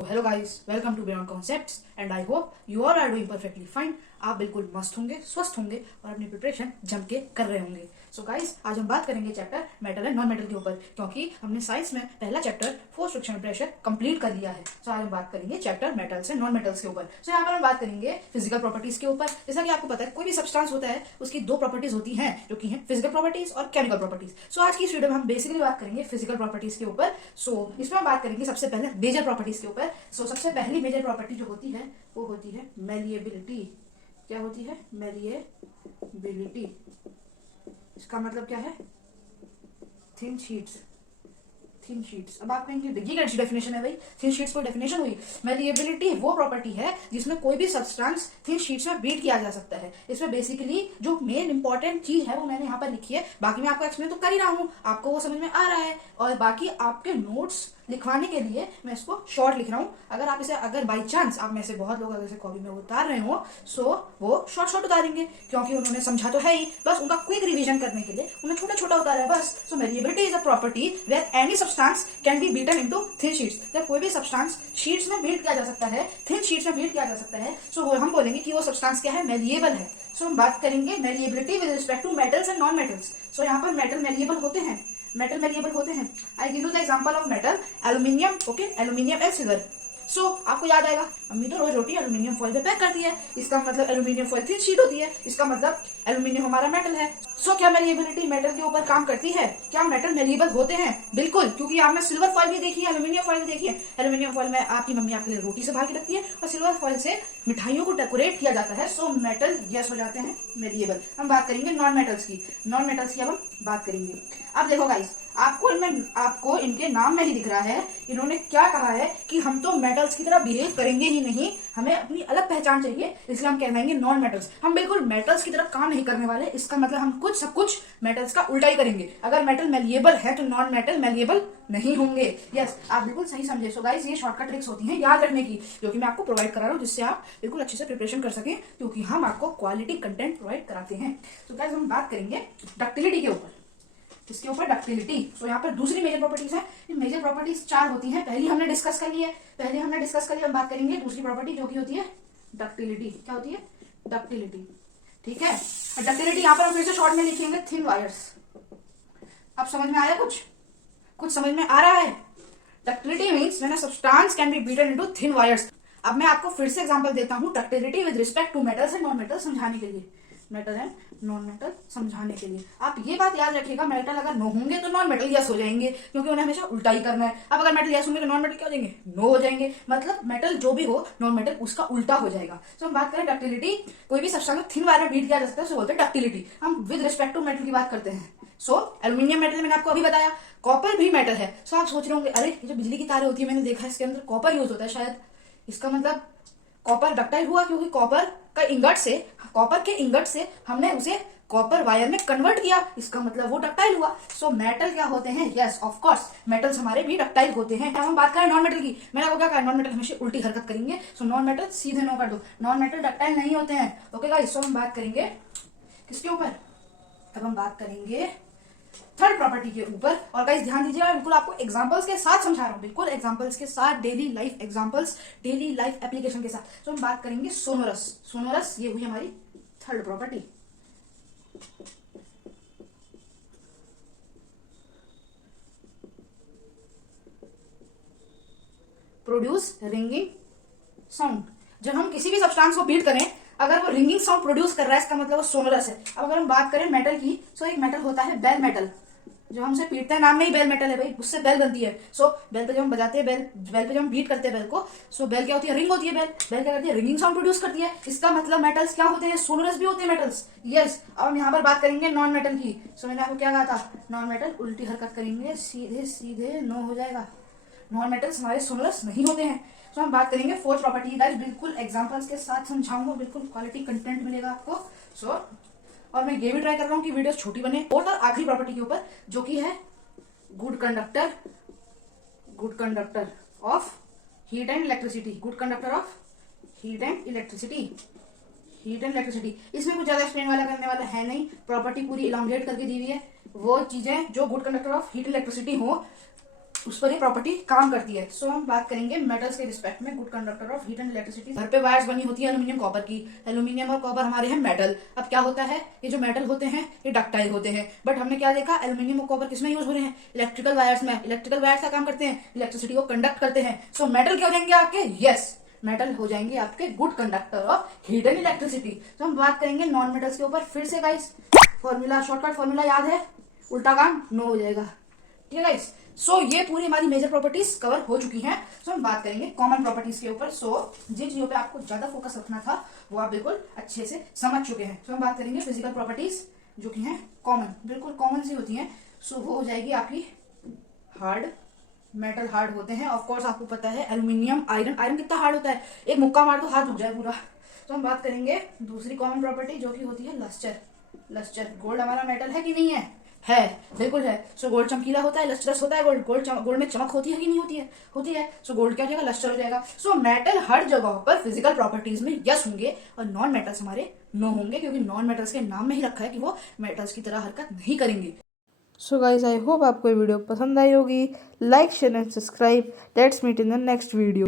Hello guys, welcome to beyond concepts and I hope you all are doing perfectly fine. आप बिल्कुल मस्त होंगे, स्वस्थ होंगे और अपनी प्रिपरेशन जम के कर रहे होंगे। सो गाइस, आज हम बात करेंगे chapter metal and non metal के ऊपर, क्योंकि हमने साइंस में पहला chapter force friction and pressure complete कर लिया है। सो आज हम बात करेंगे chapter metals and non metals के ऊपर। सो यहाँ पर हम बात करेंगे फिजिकल प्रॉपर्टीज के ऊपर। जैसा कि आपको पता है, कोई भी सब्सटेंस होता है उसकी दो प्रॉपर्टीज होती हैं, जो कि हैं फिजिकल प्रॉपर्टीज और केमिकल प्रॉपर्टीज। सो आज की इस वीडियो में हम बेसिकली बात करेंगे फिजिकल प्रॉपर्टीज के ऊपर। सो इसमें हम बात करेंगे सबसे पहले मेजर प्रॉपर्टीज के ऊपर। सो सबसे पहली मेजर प्रॉपर्टी जो होती है वो होती है मेलिएबिलिटी। क्या होती है? मेलिएबिलिटी। इसका मतलब क्या है? Thin sheets. Thin sheets. अब आप कहेंगे ये कैसी डेफिनेशन है भाई? थिन शीट्स को डेफिनेशन हुई। मेलिएबिलिटी वो प्रॉपर्टी है जिसमें कोई भी सब्सटेंस थिन शीट्स में बीट किया जा सकता है। इसमें बेसिकली जो मेन इंपॉर्टेंट चीज है वो मैंने यहाँ पर लिखी है। बाकी मैं आपको एक्सप्लेन तो कर ही रहा हूँ, आपको वो समझ में आ रहा है। और बाकी आपके नोट्स लिखवाने के लिए मैं इसको शॉर्ट लिख रहा हूँ। अगर बाई चांस आप में से बहुत लोग अगर इसे कॉपी में उतार रहे हो, सो वो शॉर्ट उतारेंगे, क्योंकि उन्होंने समझा तो है ही, बस उनका क्विक रिवीजन करने के लिए उन्हें छोटा छोटा उतारा है बस। So malleability is a property where any substance can be beaten into thin sheets. जब कोई भी सब्सटेंस शीट्स में बीट किया जा सकता है, थिन शीट्स में बीट किया जा सकता है, सो हम बोलेंगे कि वो सब्सटेंस क्या है? मेलिएबल है। सो हम बात करेंगे malleability with respect to metals and non metals. So यहाँ पर मेटल मेलिएबल होते हैं। मेटल मेलिएबल होते हैं। I give you the example of metal, aluminium. Okay, aluminium and silver. So आपको याद आएगा, मम्मी तो रोज रोटी एल्यूमिनियम फॉइल पे पैक करती है। इसका मतलब एल्यूमिनियम फॉइल थिन शीट होती है, इसका मतलब एल्यूमिनियम हमारा मेटल है। सो क्या मेलिएबिलिटी मेटल के ऊपर काम करती है? क्या मेटल मेलिएबल होते हैं? बिल्कुल, क्योंकि आपने सिल्वर फॉइल भी देखी है, एल्यूमिनियम फॉइल भी देखी है। एल्यूमिनियम फॉइल में आपकी मम्मी आपके लिए रोटी से भर के रखती है और सिल्वर फॉइल से मिठाइयों को डेकोरेट किया जाता है। सो मेटल यस हो जाते हैं मेलिएबल। हम बात करेंगे नॉन मेटल्स की। नॉन मेटल्स की अब हम बात करेंगे। अब देखो गाइस, आपको इनके नाम में ही दिख रहा है, इन्होंने क्या कहा है कि हम तो मेटल्स की तरह बिहेव करेंगे ही नहीं, हमें अपनी अलग पहचान चाहिए, इसलिए हम कहलाएंगे नॉन मेटल्स। हम बिल्कुल मेटल्स की तरह काम नहीं करने वाले। इसका मतलब हम सब कुछ मेटल्स का उल्टा ही करेंगे। अगर मेटल मेलिएबल है तो नॉन मेटल मेलिएबल नहीं होंगे। यस, आप बिल्कुल सही समझे। सो गाइस, ये शॉर्टकट ट्रिक्स होती हैं याद रखने की, जो कि मैं आपको प्रोवाइड करा रहा हूँ, जिससे आप बिल्कुल अच्छे से प्रिपरेशन कर सकें, क्योंकि हम आपको क्वालिटी कंटेंट प्रोवाइड कराते हैं। तो गाइस, हम बात करेंगे डक्टिलिटी के ऊपर। इसके ऊपर डक्टिलिटी। सो यहाँ पर दूसरी मेजर प्रॉपर्टीज है। मेजर प्रॉपर्टीज 4 होती हैं। पहली हमने डिस्कस कर ली है। हम बात करेंगे दूसरी प्रॉपर्टी, जो कि होती है डक्टिलिटी। क्या होती है? डक्टिलिटी। ठीक है, डक्टिलिटी यहाँ पर हम फिर से शॉर्ट में लिखेंगे थिन वायर्स। अब समझ में आया? कुछ समझ में आ रहा है? Ductility means when a substance can be beaten into thin wires. अब मैं आपको फिर से एग्जांपल देता हूँ ductility with respect to metals and non metal समझाने के लिए। मेटल एंड नॉन मेटल समझाने के लिए आप ये बात याद रखिएगा, मेटल अगर नो होंगे तो नॉन मेटल यस हो जाएंगे, क्योंकि उन्हें हमेशा उल्टा ही करना है। अब अगर मेटल यस होंगे तो नॉन मेटल क्या हो जाएंगे? नो हो जाएंगे। मतलब मेटल जो भी हो, नॉन मेटल उसका उल्टा हो जाएगा। तो हम बात करें डक्टिलिटी, कोई भी सब्सटेंस थिन वायर में बीट किया जा सकता है, उसको बोलते हैं डक्टिलिटी। हम विद रिस्पेक्ट टू मेटल की बात करते हैं। सो एल्यूमिनियम मेटल मैंने आपको अभी बताया, कॉपर भी मेटल है। सो आप सोच रहे होंगे, अरे ये जो बिजली की तारें होती है, मैंने देखा है इसके अंदर कॉपर यूज होता है शायद। इसका मतलब कॉपर डक्टाइल हुआ, क्योंकि कॉपर के इंगट से हमने उसे कॉपर वायर में कन्वर्ट किया, इसका मतलब वो डक्टाइल हुआ। सो मेटल क्या होते हैं? यस ऑफ कोर्स, मेटल्स हमारे भी डक्टाइल होते हैं। अब हम बात करें नॉन मेटल की। मैंने आपको क्या कहा? नॉन मेटल हमेशा उल्टी हरकत करेंगे। सो नॉन मेटल सीधे नो कर दो, नॉन मेटल डक्टाइल नहीं होते हैं। ओके गाइस, सो हम बात करेंगे किसके ऊपर? अब हम बात करेंगे थर्ड प्रॉपर्टी के ऊपर। और गाइस ध्यान दीजिएगा, बिल्कुल आपको एग्जांपल्स के साथ समझा रहा हूं, बिल्कुल एग्जांपल्स के साथ, daily life examples, daily life application के साथ। तो हम बात करेंगे सोनोरस। सोनोरस ये हुई हमारी third property. Produce ringing sound. जब हम किसी भी सब्सटेंस को बीट करें, अगर वो रिंगिंग साउंड प्रोड्यूस कर रहा है, इसका मतलब वो सोनोरस है। अब अगर हम बात करें मेटल की, सो एक मेटल होता है बेल मेटल, जो हमसे पीटते हैं, नाम में ही बेल मेटल है भाई, उससे बेल बनती है। सो बेल पे जब हम बजाते हैं, बेल पे जब हम बीट करते हैं बेल को, सो बेल क्या होती है? रिंग होती है। बेल क्या करती है? रिंगिंग साउंड प्रोड्यूस करती है। इसका मतलब मेटल्स क्या होते हैं? सोनोरस भी होते हैं मेटल्स। यस, अब हम यहाँ पर बात करेंगे नॉन मेटल की। सो मैंने आपको क्या कहा था? नॉन मेटल उल्टी हरकत करेंगे, सीधे सीधे नो हो जाएगा। नॉन मेटल्स हमारे सोनोरस नहीं होते हैं। तो हम बात करेंगे फोर्थ प्रॉपर्टी। गाइस बिल्कुल एग्जांपल्स के साथ समझाऊंगा, बिल्कुल क्वालिटी कंटेंट मिलेगा आपको। सो और मैं ये भी ट्राई कर रहा हूँ कि वीडियोस छोटी बने। फोर्थ और आखिरी प्रॉपर्टी के ऊपर, जो कि है good conductor of heat and electricity. Good conductor of heat and electricity. इसमें कुछ ज्यादा एक्सप्लेन वाला करने वाला है नहीं, प्रॉपर्टी पूरी इलांगेट करके दी हुई है। वो चीजें जो good conductor of heat electricity हो, उस पर ही प्रॉपर्टी काम करती है। सो हम बात करेंगे मेटल्स के रिस्पेक्ट में, good conductor of heat and electricity. घर पे वायर्स बनी होती है एल्यूमिनियम कॉपर की, एल्यूमिनियम और कॉपर हमारे हैं मेटल। अब क्या होता है, ये जो मेटल होते हैं ये डक्टाइल होते हैं, बट हमने क्या देखा, एल्यूमिनियम और कॉपर किसमें यूज हो रहे हैं, इलेक्ट्रिकल वायर्स में। इलेक्ट्रिकल वायर्स का काम करते हैं, इलेक्ट्रिसिटी को कंडक्ट करते हैं। सो मेटल क्या हो जाएंगे आपके, यस मेटल हो जाएंगे आपके good conductor of heat and electricity. तो हम बात करेंगे नॉन मेटल्स के ऊपर। फिर से गाइस फॉर्मूला, शॉर्टकट फॉर्मूला याद है, उल्टा काम नो हो जाएगा, ठीक है गाइस। सो ये पूरी हमारी मेजर प्रॉपर्टीज कवर हो चुकी हैं। सो हम बात करेंगे कॉमन प्रॉपर्टीज के ऊपर। सो जिन चीजों पे आपको ज्यादा फोकस रखना था वो आप बिल्कुल अच्छे से समझ चुके हैं। सो हम बात करेंगे फिजिकल प्रॉपर्टीज जो कि हैं कॉमन, बिल्कुल कॉमन सी होती हैं। सो वो हो जाएगी आपकी हार्ड, मेटल हार्ड होते हैं। ऑफ कोर्स आपको पता है एल्यूमिनियम, आयरन, आयरन कितना हार्ड होता है, एक मुक्का मार दो हाथ रुक जाए पूरा। तो हम बात करेंगे दूसरी कॉमन प्रॉपर्टी जो कि होती है लस्टर। लस्टर, गोल्ड हमारा मेटल है कि नहीं है, है, बिल्कुल है। सो गोल्ड चमकीला होता है, लस्टरस होता है गोल्ड। गोल्ड में चमक होती है कि नहीं होती है, होती है। सो गोल्ड क्या हो जाएगा, लस्टर हो जाएगा। सो मेटल हर जगह पर फिजिकल प्रॉपर्टीज में यस होंगे और नॉन मेटल्स हमारे नो होंगे, क्योंकि नॉन मेटल्स के नाम में ही रखा है कि वो मेटल्स की तरह हरकत नहीं करेंगे। सो गाइज आई होप आपको ये वीडियो पसंद आई होगी। Like share and subscribe. Let's meet in the next video.